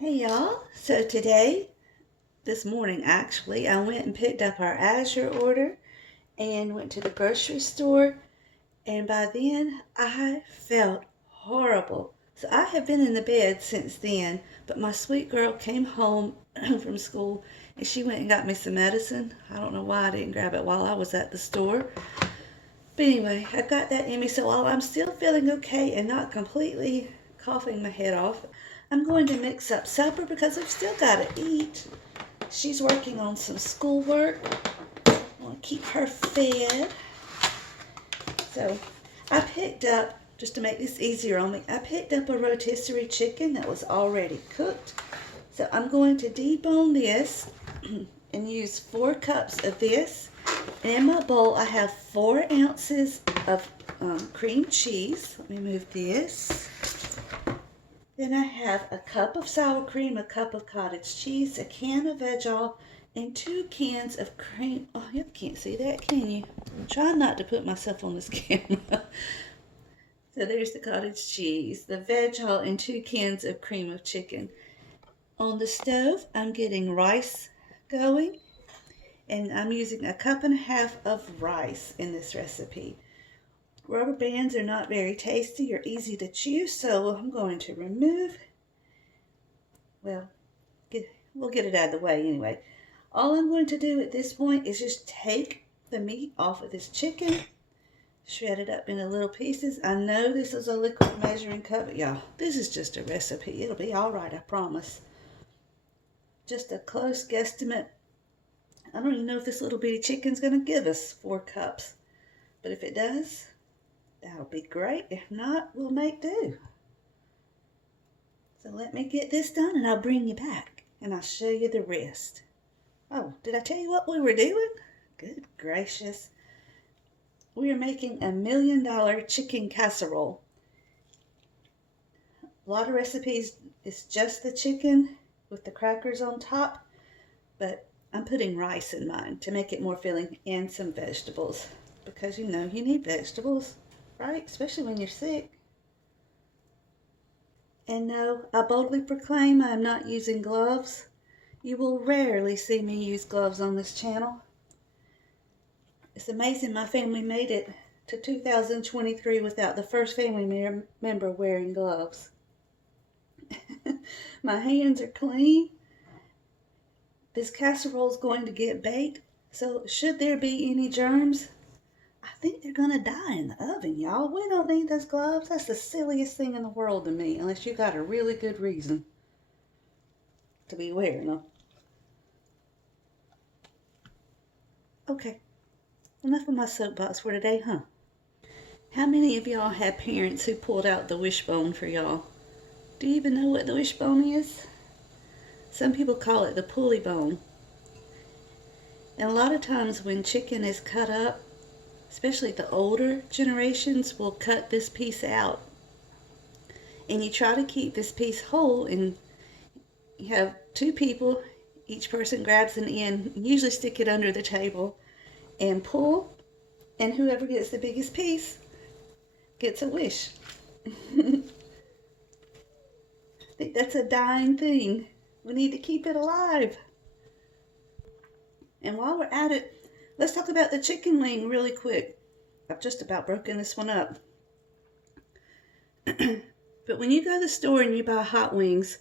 Hey y'all, so this morning actually, I went and picked up our Azure order and went to the grocery store, and by then I felt horrible. So I have been in the bed since then, but my sweet girl came home from school and she went and got me some medicine. I don't know why I didn't grab it while I was at the store. But anyway, I got that in me, so while I'm still feeling okay and not completely coughing my head off, I'm going to mix up supper because I've still got to eat. She's working on some schoolwork. I want to keep her fed. So I picked up, just to make this easier on me, I picked up a rotisserie chicken that was already cooked. So I'm going to debone this and use 4 cups of this. And in my bowl, I have 4 ounces of cream cheese. Let me move this. Then I have a cup of sour cream, a cup of cottage cheese, a can of veg oil, and 2 cans of cream. Oh, you can't see that, can you? I'm trying not to put myself on this camera. So there's the cottage cheese, the veg oil, and 2 cans of cream of chicken. On the stove, I'm getting rice going, and I'm using a cup and a half of rice in this recipe. Rubber bands are not very tasty or easy to chew, so I'm going to remove, we'll get it out of the way anyway. All I'm going to do at this point is just take the meat off of this chicken, shred it up into little pieces. I know this is a liquid measuring cup, but y'all, this is just a recipe. It'll be all right, I promise. Just a close guesstimate. I don't even know if this little bitty chicken's going to give us 4 cups, but if it does, that'll be great. If not, we'll make do. So let me get this done and I'll bring you back and I'll show you the rest. Oh, did I tell you what we were doing? Good gracious. We are making $1 million chicken casserole. A lot of recipes, it's just the chicken with the crackers on top, but I'm putting rice in mine to make it more filling and some vegetables because you know you need vegetables, right? Especially when you're sick. And no, I boldly proclaim I am not using gloves. You will rarely see me use gloves on this channel. It's amazing my family made it to 2023 without the first family member wearing gloves. My hands are clean. This casserole is going to get baked, so should there be any germs, I think they're going to die in the oven, y'all. We don't need those gloves. That's the silliest thing in the world to me, unless you got a really good reason to be wearing them. Okay, enough of my soapbox for today, huh? How many of y'all have parents who pulled out the wishbone for y'all? Do you even know what the wishbone is? Some people call it the pulley bone. And a lot of times when chicken is cut up, especially the older generations will cut this piece out. And you try to keep this piece whole, and you have 2 people, each person grabs an end, usually stick it under the table, and pull, and whoever gets the biggest piece gets a wish. I think that's a dying thing. We need to keep it alive. And while we're at it, let's talk about the chicken wing really quick. I've just about broken this one up. But when you go to the store and you buy hot wings,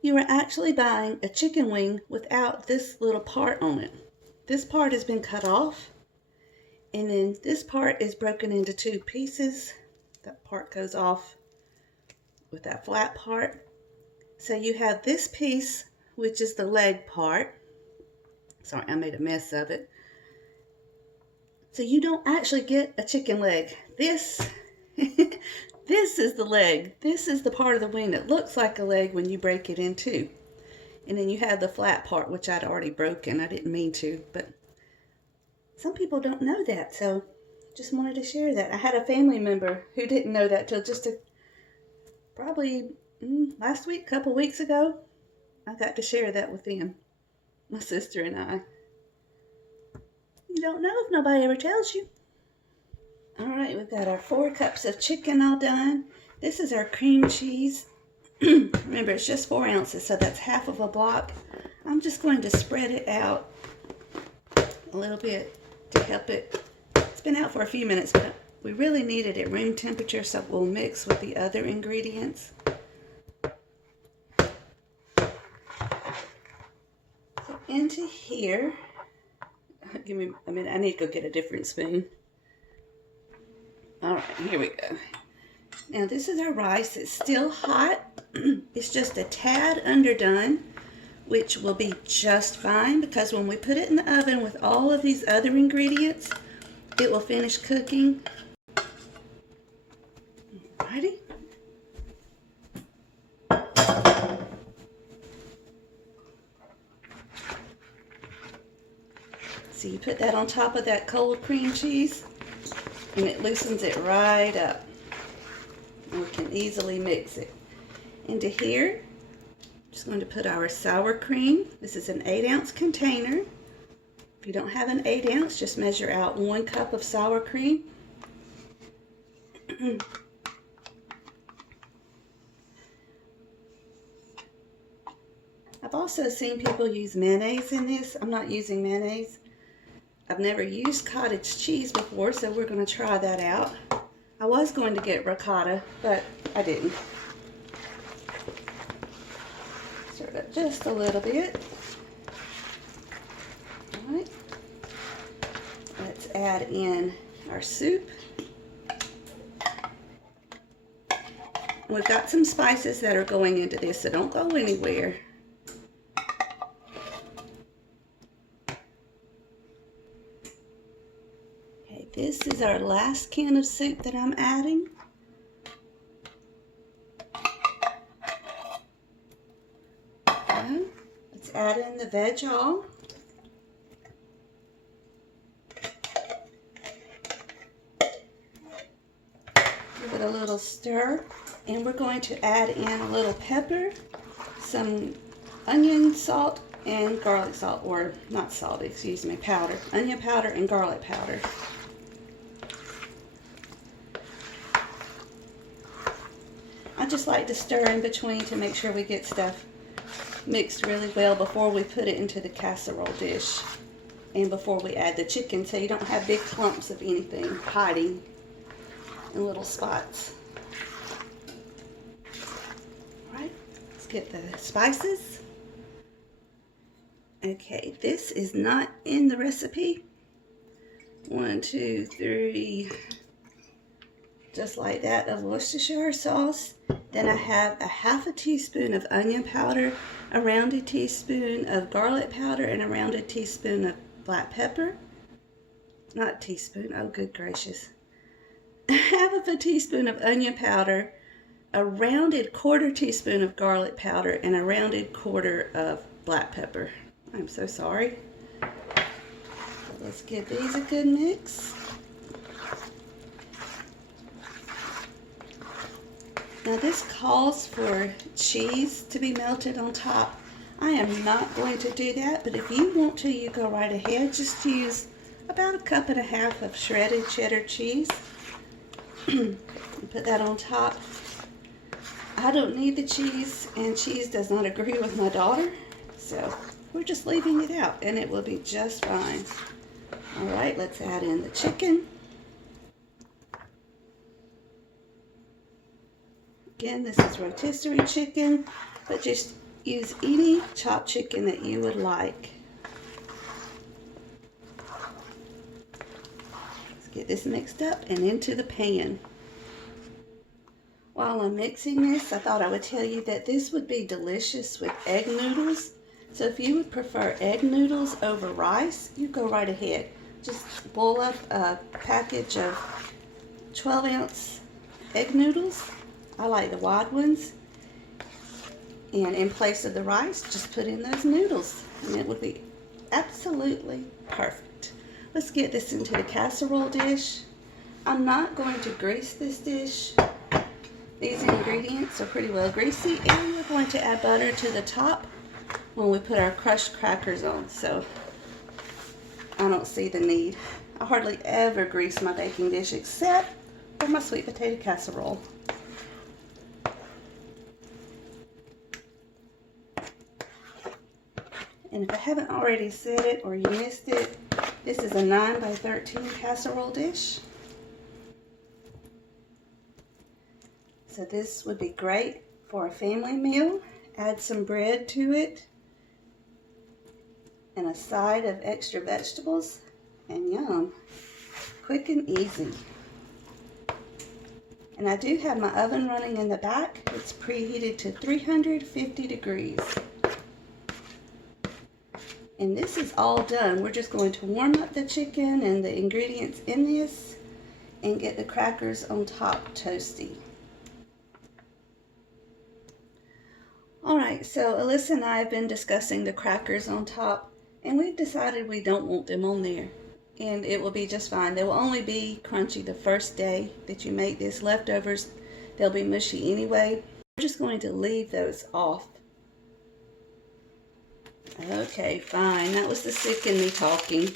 you are actually buying a chicken wing without this little part on it. This part has been cut off, and then this part is broken into 2 pieces. That part goes off with that flat part. So you have this piece, which is the leg part. Sorry, I made a mess of it. So you don't actually get a chicken leg. This is the leg. This is the part of the wing that looks like a leg when you break it in 2. And then you have the flat part, which I'd already broken. I didn't mean to, but some people don't know that, so just wanted to share that. I had a family member who didn't know that till just probably last week, a couple weeks ago. I got to share that with them, my sister and I. You don't know if nobody ever tells you. All right, we've got our 4 cups of chicken all done. This is our cream cheese. Remember, it's just 4 ounces, so that's half of a block. I'm just going to spread it out a little bit to help it. It's been out for a few minutes, but we really need it at room temperature so it will mix with the other ingredients. So into here, give me a minute, I need to go get a different spoon. All right, here we go. Now this is our rice. It's still hot. It's just a tad underdone, which will be just fine because when we put it in the oven with all of these other ingredients, it will finish cooking. Alrighty. So you put that on top of that cold cream cheese and it loosens it right up. And we can easily mix it. Into here, I'm just going to put our sour cream. This is an 8-ounce container. If you don't have an 8 ounce, just measure out 1 cup of sour cream. I've also seen people use mayonnaise in this. I'm not using mayonnaise. I've never used cottage cheese before, so we're going to try that out. I was going to get ricotta, but I didn't. Stir it up just a little bit. All right. Let's add in our soup. We've got some spices that are going into this, so don't go anywhere. Okay, this is our last can of soup that I'm adding. Okay, let's add in the veg all. Give it a little stir. And we're going to add in a little pepper, some onion salt, and garlic salt, or not salt, excuse me, powder. Onion powder and garlic powder. I just like to stir in between to make sure we get stuff mixed really well before we put it into the casserole dish and before we add the chicken, so you don't have big clumps of anything hiding in little spots. Get the spices. Okay, this is not in the recipe. 1, 2, 3, just like that, of Worcestershire sauce. Then I have a half a teaspoon of onion powder, a rounded teaspoon of garlic powder, and a rounded teaspoon of black pepper. Not teaspoon, oh good gracious. Half of a teaspoon of onion powder, a rounded 1/4 teaspoon of garlic powder, and a rounded 1/4 of black pepper. I'm so sorry. Let's give these a good mix. Now this calls for cheese to be melted on top. I am not going to do that, but if you want to, you go right ahead. Just use about 1.5 cups of shredded cheddar cheese. Put that on top. I don't need the cheese, and cheese does not agree with my daughter, so we're just leaving it out, and it will be just fine. All right, let's add in the chicken. Again, this is rotisserie chicken, but just use any chopped chicken that you would like. Let's get this mixed up and into the pan. While I'm mixing this, I thought I would tell you that this would be delicious with egg noodles. So if you would prefer egg noodles over rice, you go right ahead. Just boil up a package of 12-ounce egg noodles. I like the wide ones. And in place of the rice, just put in those noodles, and it would be absolutely perfect. Let's get this into the casserole dish. I'm not going to grease this dish. These ingredients are pretty well greasy, and we're going to add butter to the top when we put our crushed crackers on, so I don't see the need. I hardly ever grease my baking dish except for my sweet potato casserole. And if I haven't already said it or you missed it, this is a 9 by 13 casserole dish. So this would be great for a family meal. Add some bread to it and a side of extra vegetables, and yum. Quick and easy. And I do have my oven running in the back. It's preheated to 350 degrees. And this is all done. We're just going to warm up the chicken and the ingredients in this and get the crackers on top toasty. Alright, so Alyssa and I have been discussing the crackers on top, and we've decided we don't want them on there. And it will be just fine. They will only be crunchy the first day that you make this. Leftovers, they'll be mushy anyway. We're just going to leave those off. Okay, fine. That was the sick in me talking.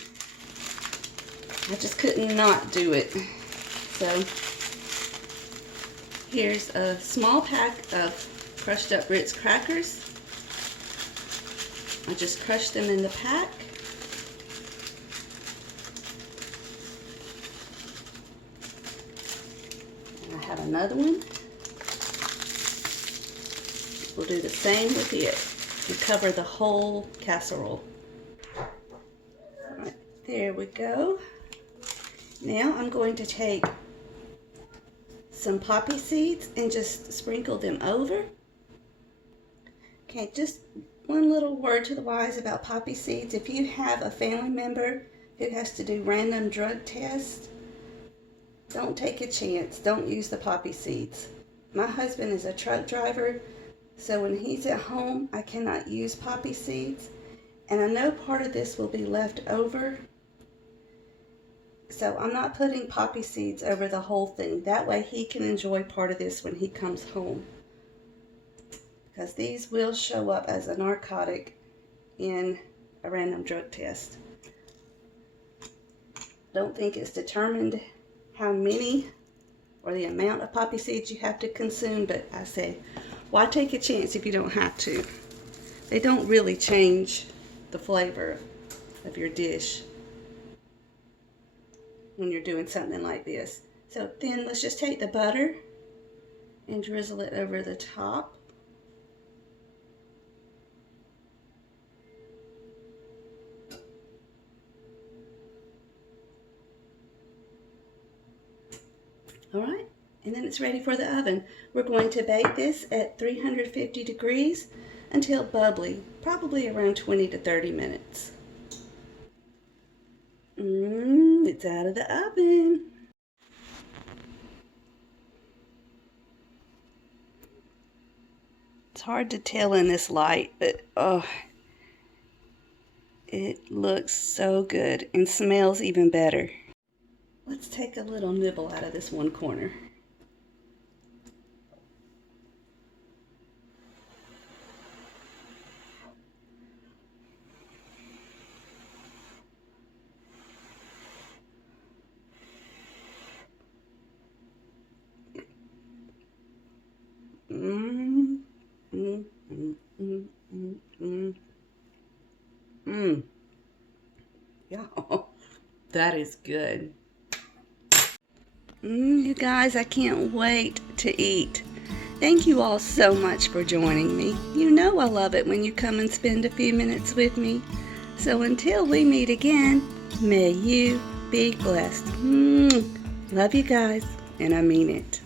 I just couldn't not do it. So, here's a small pack of crushed up Ritz crackers. I just crushed them in the pack. And I have another one. We'll do the same with it and cover the whole casserole. All right, there we go. Now I'm going to take some poppy seeds and just sprinkle them over. Okay, just one little word to the wise about poppy seeds. If you have a family member who has to do random drug tests, don't take a chance. Don't use the poppy seeds. My husband is a truck driver, so when he's at home, I cannot use poppy seeds. And I know part of this will be left over, so I'm not putting poppy seeds over the whole thing. That way he can enjoy part of this when he comes home. Because these will show up as a narcotic in a random drug test. Don't think it's determined how many or the amount of poppy seeds you have to consume, but I say, why take a chance if you don't have to? They don't really change the flavor of your dish when you're doing something like this. So then let's just take the butter and drizzle it over the top. All right, and then it's ready for the oven. We're going to bake this at 350 degrees until bubbly, probably around 20 to 30 minutes. It's out of the oven. It's hard to tell in this light, but oh, it looks so good and smells even better. Let's take a little nibble out of this one corner. Yeah, that is good. You guys, I can't wait to eat. Thank you all so much for joining me. You know I love it when you come and spend a few minutes with me. So until we meet again, may you be blessed. Love you guys, and I mean it.